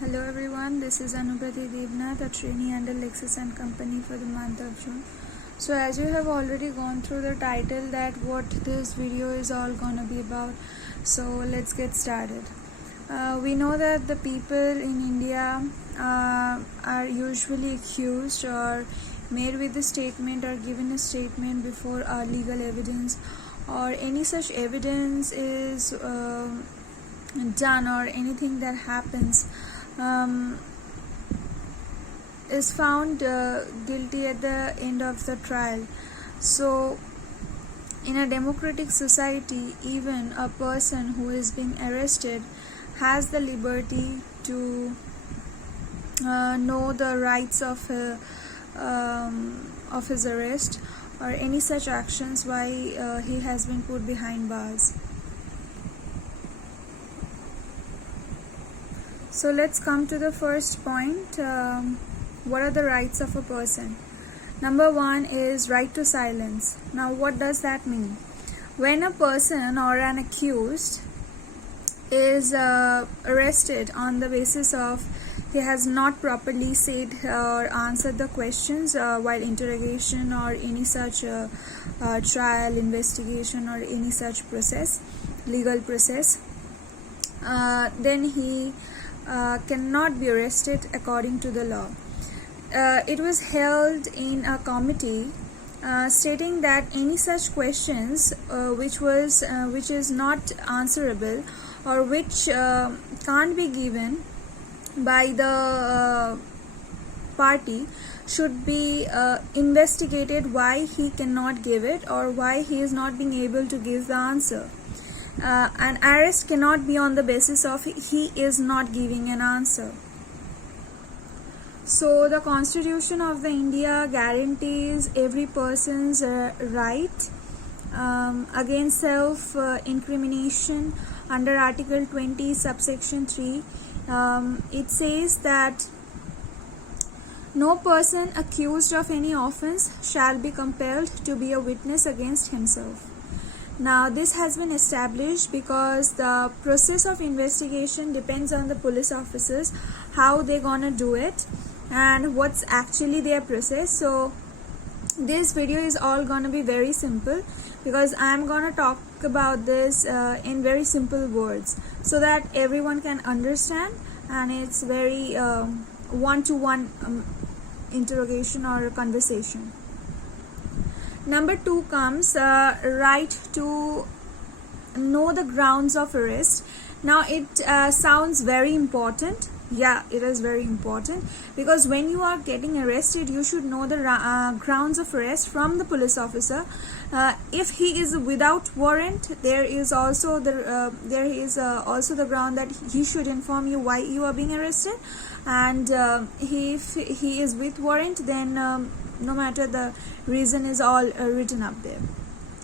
Hello everyone, this is Anubhati Devnath, a trainee under Lexus and Company for the month of June. So as you have already gone through the title that what this video is all gonna be about, so let's get started. We know that the people in India are usually accused or made with a statement or given a statement before legal evidence or any such evidence is done or anything that happens is found guilty at the end of the trial. So in a democratic society, even a person who is being arrested has the liberty to know the rights of his arrest or any such actions why he has been put behind bars. So let's come to the first point. What are the rights of a person? Number one is right to silence. Now what does that mean? When a person or an accused is arrested on the basis of he has not properly said or answered the questions while interrogation or any such trial, investigation or any such process, legal process, then he cannot be arrested according to the law. It was held in a committee stating that any such questions which is not answerable or which can't be given by the party should be investigated why he cannot give it or why he is not being able to give the answer. An arrest cannot be on the basis of he is not giving an answer. So the Constitution of the India guarantees every person's right against self-incrimination under Article 20 subsection 3. It says that no person accused of any offence shall be compelled to be a witness against himself. Now this has been established because the process of investigation depends on the police officers, how they're gonna do it and what's actually their process. So this video is all gonna be very simple because I'm gonna talk about this in very simple words so that everyone can understand, and it's very one-to-one interrogation or conversation. Number two comes right to know the grounds of arrest. Now it sounds very important. Yeah, it is very important because when you are getting arrested, you should know the grounds of arrest from the police officer. If he is without warrant, there is also the ground that he should inform you why you are being arrested, and if he is with warrant, then no matter the reason is all written up there,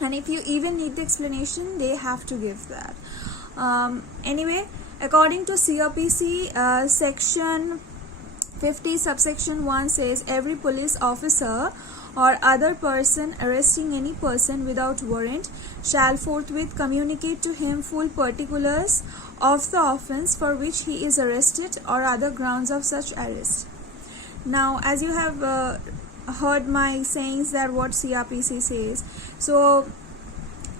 and if you even need the explanation, they have to give that. Anyway, according to CRPC, section 50 subsection 1 says every police officer or other person arresting any person without warrant shall forthwith communicate to him full particulars of the offence for which he is arrested or other grounds of such arrest. Now as you have heard my sayings that what CRPC says, so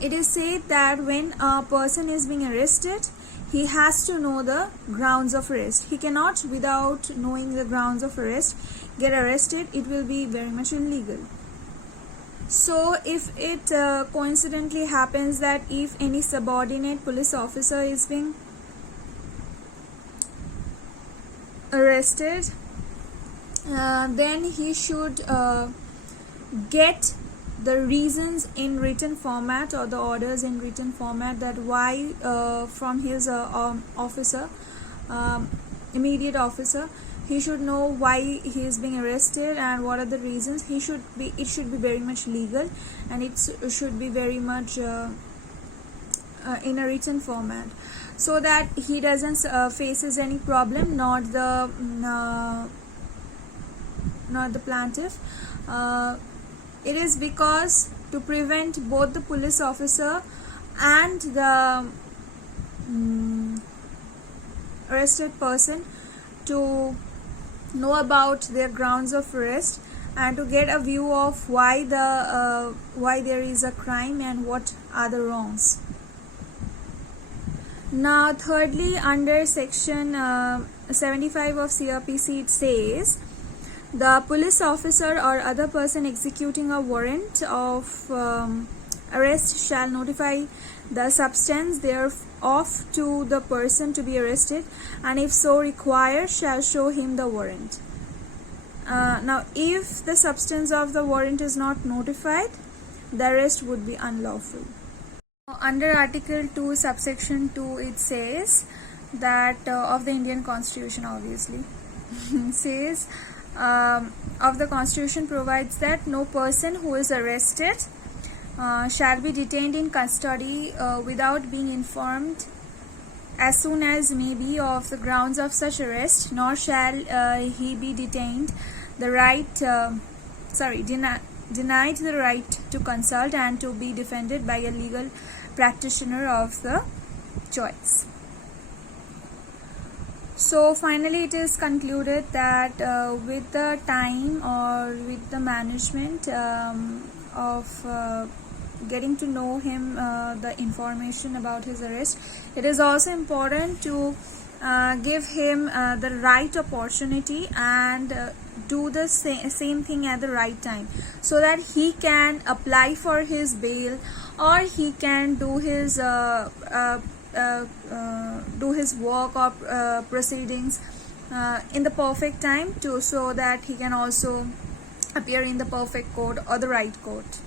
it is said that when a person is being arrested, he has to know the grounds of arrest. He cannot, without knowing the grounds of arrest, get arrested. It will be very much illegal. So if it coincidentally happens that if any subordinate police officer is being arrested, then he should get the reasons in written format or the orders in written format, that why from his officer, immediate officer, he should know why he is being arrested and what are the reasons. It should be very much legal, and it should be very much in a written format, so that he doesn't faces any problem, not the plaintiff. It is because to prevent both the police officer and the arrested person to know about their grounds of arrest and to get a view of why there is a crime and what are the wrongs. Now, thirdly, under section 75 of CRPC, it says the police officer or other person executing a warrant of arrest shall notify the substance thereof to the person to be arrested, and if so required shall show him the warrant. Now, if the substance of the warrant is not notified, the arrest would be unlawful. Under Article 2, subsection 2, it says that of the Indian Constitution, obviously, says of the Constitution provides that no person who is arrested shall be detained in custody without being informed as soon as may be of the grounds of such arrest, nor shall he be denied the right to consult and to be defended by a legal practitioner of the choice. So finally, it is concluded that with the time or with the management of getting to know him the information about his arrest, it is also important to give him the right opportunity and do the same thing at the right time, so that he can apply for his bail or he can do his work or proceedings in the perfect time too, so that he can also appear in the perfect court or the right court.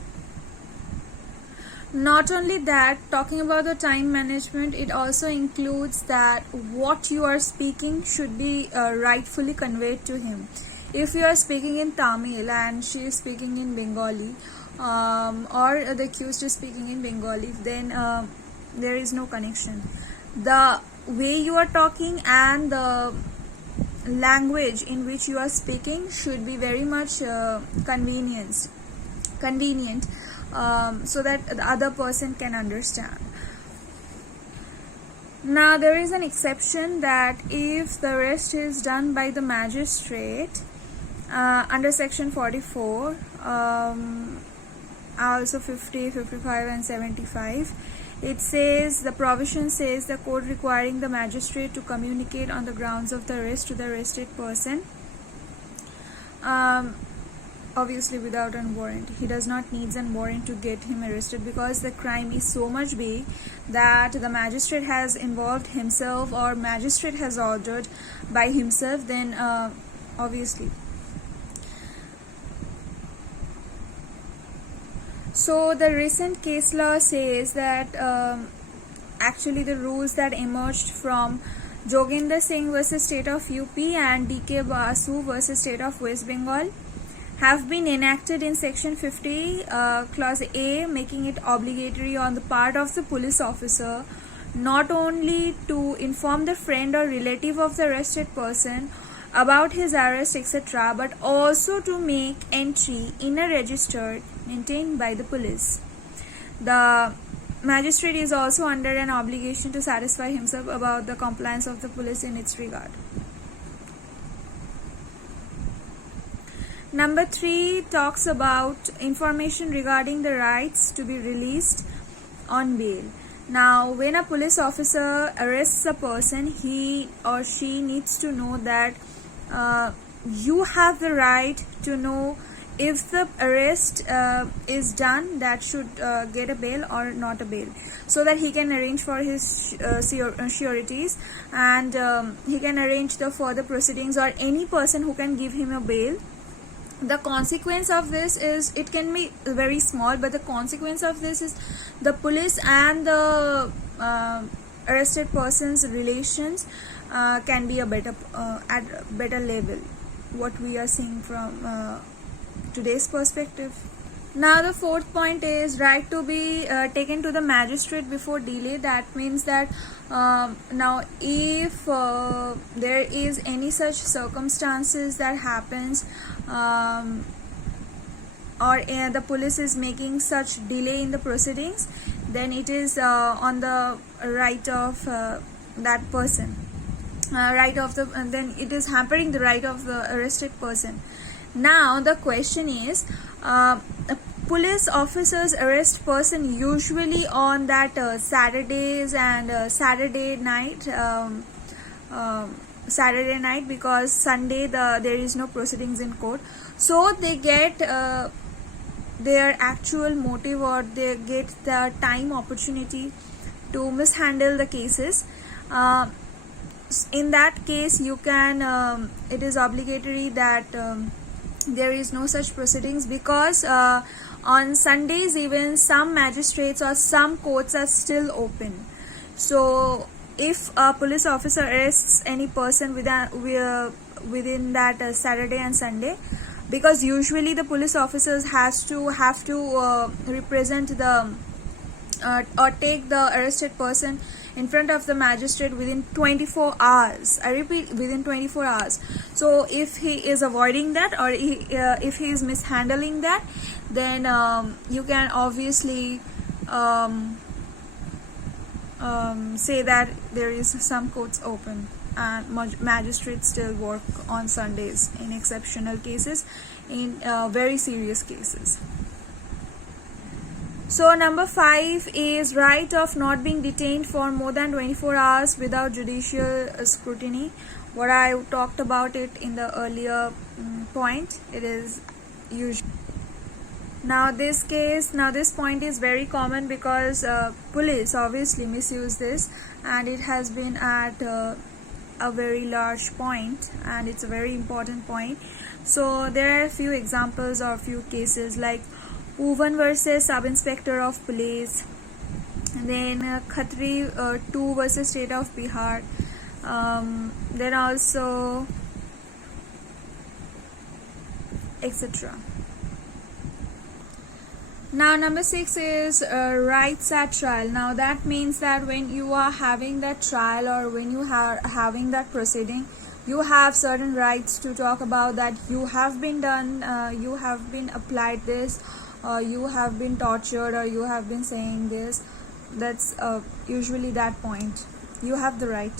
Not only that, talking about the time management, it also includes that what you are speaking should be rightfully conveyed to him. If you are speaking in Tamil and she is speaking in Bengali, or the accused is speaking in Bengali, then there is no connection. The way you are talking and the language in which you are speaking should be very much convenient, so that the other person can understand. Now, there is an exception that if the arrest is done by the magistrate under section 44, also 50, 55 and 75, it says, the provision says, the court requiring the magistrate to communicate on the grounds of the arrest to the arrested person, obviously without a warrant. He does not need a warrant to get him arrested, because the crime is so much big that the magistrate has involved himself or magistrate has ordered by himself, then obviously. So the recent case law says that actually the rules that emerged from Joginder Singh versus State of UP and DK Basu versus State of West Bengal have been enacted in section 50 clause A, making it obligatory on the part of the police officer not only to inform the friend or relative of the arrested person about his arrest, etc., but also to make entry in a register maintained by the police. The magistrate is also under an obligation to satisfy himself about the compliance of the police in its regard. Number 3 talks about information regarding the rights to be released on bail. Now, when a police officer arrests a person, he or she needs to know that you have the right to know if the arrest is done, that should get a bail or not a bail, so that he can arrange for his sureties, and he can arrange the further proceedings, or any person who can give him a bail. The consequence of this is, it can be very small, but the consequence of this is the police and the arrested person's relations can be a better at a better level, what we are seeing from today's perspective. Now, the fourth point is right to be taken to the magistrate before delay. That means that now if there is any such circumstances that happens, or the police is making such delay in the proceedings, then it is on the right of that person. right of the, and then it is hampering the right of the arrested person. Now the question is, police officers arrest person usually on that Saturdays and Saturday night, because Sunday there is no proceedings in court, so they get their actual motive, or they get the time opportunity to mishandle the cases. In that case, you can it is obligatory that there is no such proceedings, because on Sundays even some magistrates or some courts are still open. So if a police officer arrests any person within that Saturday and Sunday, because usually the police officers have to represent the or take the arrested person in front of the magistrate within 24 hours. I repeat, within 24 hours. So if he is avoiding that, or if he is mishandling that, then you can obviously say that there is some courts open and magistrates still work on Sundays in exceptional cases, in very serious cases. So number 5 is right of not being detained for more than 24 hours without judicial scrutiny. What I talked about it in the earlier point, it is usual. Now this point is very common, because police obviously misuse this, and it has been at a very large point, and it's a very important point. So there are a few examples or a few cases, like Uvan versus Sub Inspector of Police, and then Khatri 2 versus State of Bihar, then also etc. Now number 6 is rights at trial. Now that means that when you are having that trial, or when you are having that proceeding, you have certain rights to talk about that you have been done, you have been applied this, you have been tortured, or you have been saying this. That's usually that point. You have the right.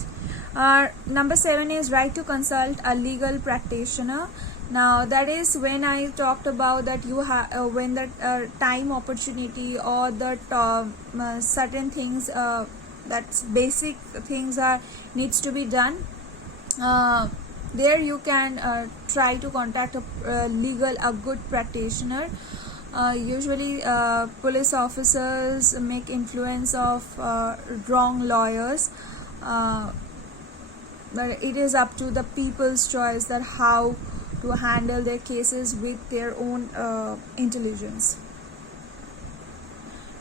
Number 7 is right to consult a legal practitioner. Now that is when I talked about that you have when the time opportunity, or the certain things, that's basic things are needs to be done. There you can try to contact a good practitioner. Usually police officers make influence of wrong lawyers, but it is up to the people's choice that how to handle their cases with their own intelligence.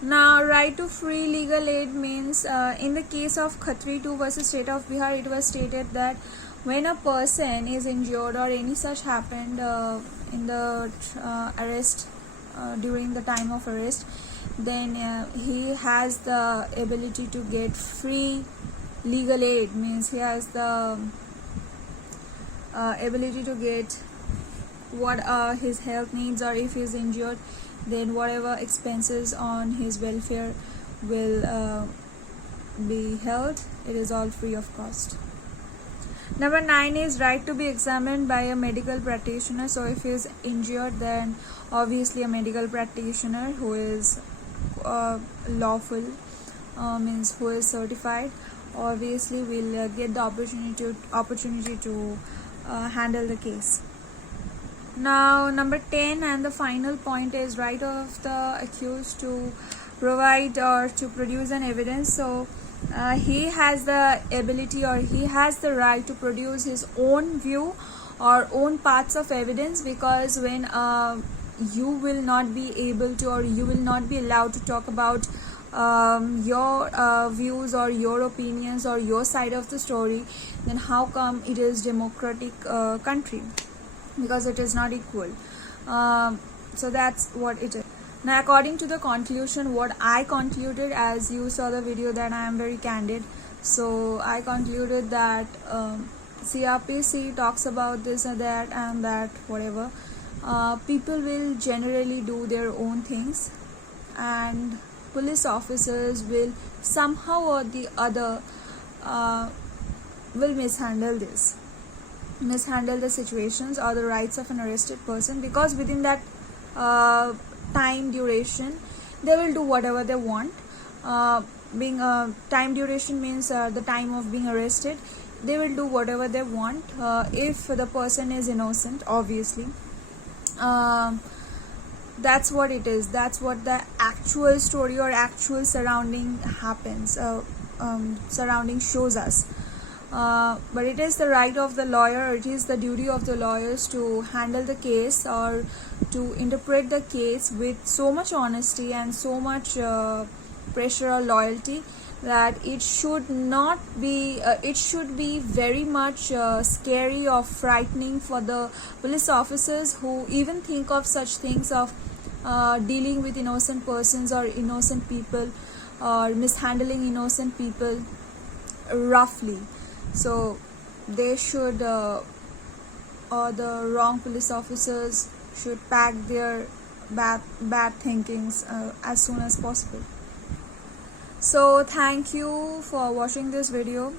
Now right to free legal aid means, in the case of Khatri 2 versus State of Bihar, it was stated that when a person is injured or any such happened in the arrest, during the time of arrest, then he has the ability to get free legal aid. Means he has the ability to get what are his health needs, or if he is injured, then whatever expenses on his welfare will be held, it is all free of cost. Number 9 is right to be examined by a medical practitioner. So if he is injured, then obviously a medical practitioner who is lawful, means who is certified, obviously will get the opportunity to handle the case. Now number 10 and the final point is right of the accused to provide or to produce an evidence. So he has the ability, or he has the right to produce his own view or own parts of evidence, because when you will not be able to, or you will not be allowed to talk about your views or your opinions or your side of the story, then how come it is democratic country? Because it is not equal. So that's what it is. Now according to the conclusion, what I concluded, as you saw the video that I am very candid, so I concluded that CRPC talks about this and that whatever, people will generally do their own things, and police officers will somehow or the other will mishandle the situations or the rights of an arrested person, because within that time duration they will do whatever they want. Being time duration means the time of being arrested, they will do whatever they want if the person is innocent, obviously. That's what it is. That's what the actual story or actual surrounding happens, surrounding shows us. But it is the right of the lawyer, it is the duty of the lawyers to handle the case or to interpret the case with so much honesty and so much pressure or loyalty that it should not be it should be very much scary or frightening for the police officers who even think of such things of dealing with innocent persons or innocent people or mishandling innocent people roughly. So they should or the wrong police officers should pack their bad thinkings as soon as possible. So thank you for watching this video.